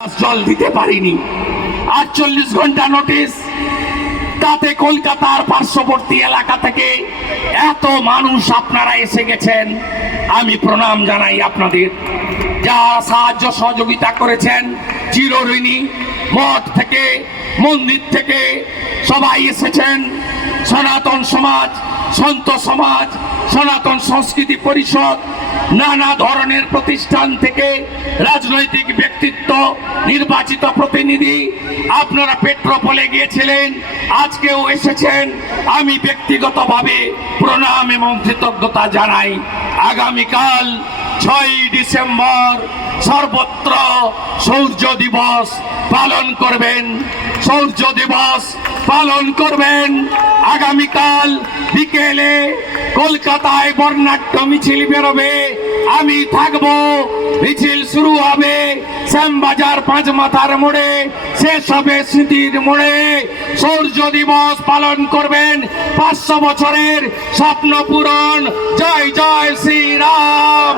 জল দিতে পারিনি। আটচল্লিশ ঘণ্টা নোটিশ তাতে কলকাতার পার্শ্ববর্তী এলাকা থেকে এত মানুষ আপনারা এসে গেছেন, আমি প্রণাম জানাই আপনাদের। যা সাহায্য সহযোগিতা করেছেন চিরঋণী মঠ থেকে, মন্দির থেকে সবাই এসেছেন। সনাতন সমাজ, সন্ত সমাজ সনাতন সংস্কৃতি পরিষদ নানা ধরনের প্রতিষ্ঠান থেকে রাজনৈতিক ব্যক্তিত্ব, নির্বাচিত প্রতিনিধি, আপনারা পেট্রোপলে গিয়েছিলেন, আজকেও এসেছেন। আমি ব্যক্তিগতভাবে প্রণাম এবং কৃতজ্ঞতা জানাই। আগামীকাল ছয় ডিসেম্বর সর্বত্র সূর্য দিবস পালন করবেন। সূর্য দিবস পালন করবেন। আগামীকাল বিকেলে কলকাতায় বর্ণাঢ্য মিছিল বেরোবে। আমি থাকব। মিছিল শুরু হবে শ্যামবাজার পাঁচ মাথার মোড়ে। শেষ হবে স্মৃতির মোড়ে। সূর্য দিবস পালন করবেন পাঁচশো বছরের স্বপ্ন পূরণ। জয় জয় শ্রীরাম।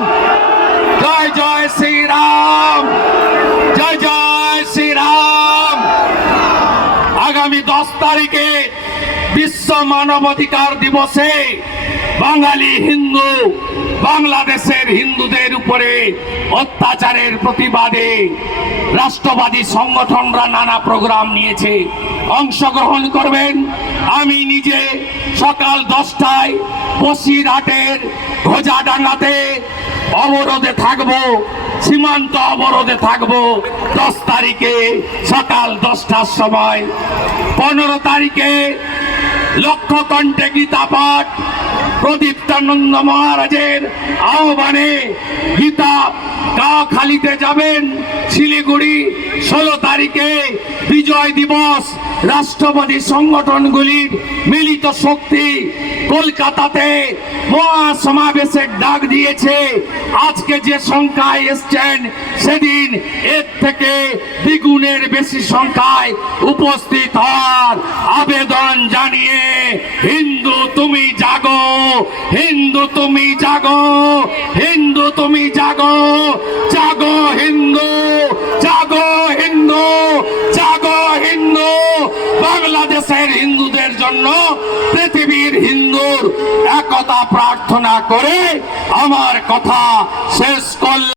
আগামী দশ তারিখে বিশ্ব মানবাধিকার দিবসে বাঙালি হিন্দু, বাংলাদেশের হিন্দুদের উপরে অত্যাচারের প্রতিবাদে রাষ্ট্রবাদী সংগঠনরা নানা প্রোগ্রাম নিয়েছে। অংশগ্রহণ করবেন। আমি নিজে সকাল দশটায় বসিরহাটের ঘোজাডাঙ্গাতে অবরোধে থাকব, সীমান্ত অবরোধে থাকব। দশ তারিখে সকাল দশটার সময়। পনেরো তারিখে লক্ষ্য কণ্ঠে গীতা পাঠ প্রদীপ্তানন্দ মহারাজের আহ্বানে গীতা কাখালিতে যাবেন। শিলিগুড়ি ষোলো তারিখে বিজয় দিবস। রাষ্ট্রবাদী সংগঠনগুলির মিলিত শক্তি কলকাতাতে মহাসমাবেশের ডাক দিয়েছে। আজকে যে সংখ্যায় এসছেন, সেদিন এর থেকে দ্বিগুণের বেশি সংখ্যায় উপস্থিত হওয়ার আবেদন জানিয়ে হিন্দু তুমি জাগো, হিন্দু তুমি জাগো, হিন্দু তুমি জাগো জাগো হিন্দু জাগো হিন্দু জাগো হিন্দু। বাংলাদেশের হিন্দুদের জন্য পৃথিবীর হিন্দুর একতা প্রার্থনা করে আমার কথা শেষ করলাম।